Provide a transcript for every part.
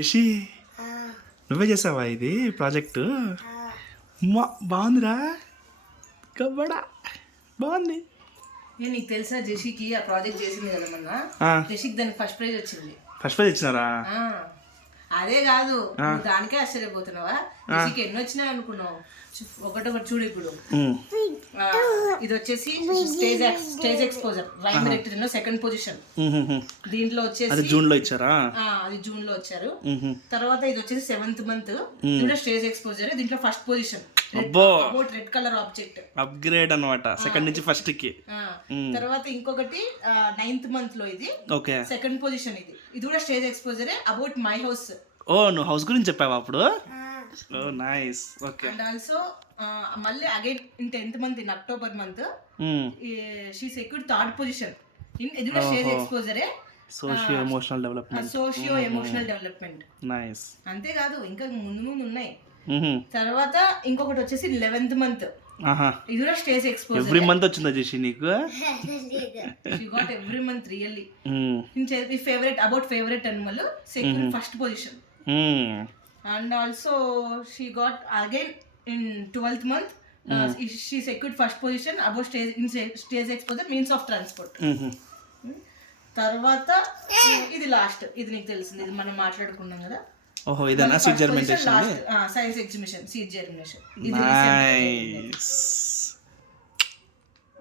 రిషి నువ్వే చేసావా ఇది ప్రాజెక్టు? బాగుందిరా, కబ్బడా బాగుంది. నేను నీకు తెలుసా జెషికి ఆ ప్రాజెక్ట్ చేసింది కదా మొన్న, జెషికి దానికి ఫస్ట్ ప్రైజ్ వచ్చింది. ఫస్ట్ ప్రైజ్ ఇచ్చినారా? అదే కాదు, నువ్వు దానికే ఆశ్చర్యపోతున్నావా? జెషికి ఎన్ని వచ్చినాయి అనుకున్నావు? ఒకటొకటి చూడు. ఇప్పుడు ఇది వచ్చేసి స్టేజ్ ఎక్స్పోజర్ రైమ్ డైరెక్టర్ లో సెకండ్ పొజిషన్. దీంట్లో వచ్చేసి జూన్ లో ఇచ్చారా? అది జూన్ లో వచ్చారు. తర్వాత ఇది వచ్చేసి 7th month, దీంట్లో స్టేజ్ ఎక్స్పోజర్, దీంట్లో first position. Red colour object upgrade అన్నమాట, సెకండ్ నుంచి ఫస్ట్ కి. తర్వాత ఇంకొకటి 9th month లో, ఇది సెకండ్ పొజిషన్. ఇది కూడా స్టేజ్ ఎక్స్పోజరే, అబౌట్ మై హౌస్. ఓ, నువ్వు హౌస్ గురించి చెప్పావా అప్పుడు? Oh nice. Okay. And also మళ్ళీ again in 10th month, in October month, she secured 3rd position. ఇది కూడా స్టేజ్ ఎక్స్పోజరే, సోషియో ఎమోషనల్ డెవలప్మెంట్. నైస్. అంతేకాదు ఇంకా ముందు ఉన్నాయి. తర్వాత ఇంకొకటి వచ్చేసి 11th month, ఇది కూడా స్టేజ్ ఎక్స్పోజర్. ఎవ్రీ మంత్ వచ్చిందా చేసి నీకు? She got every month really. Favourite about favourite animal, secured first position. And also she got again in 12th month, she secured first position about stage exposure means of transport. తర్వాత ఇది last, ఇది నీకు తెలిసింది, ఇది మనం మాట్లాడుకున్నాం కదా. ఓహో, ఇదన్నా seed germination, science exhibition seed germination. Nice,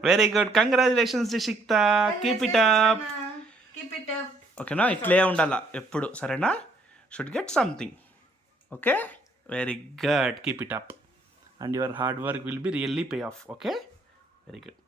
very good, congratulations Jeshikta, keep it up. ఓకేనా? ఇట్లే ఉండాలా ఎప్పుడు, సరేనా? Should get something. Okay, very good, keep it up, and your hard work will be really pay off. Okay, very good.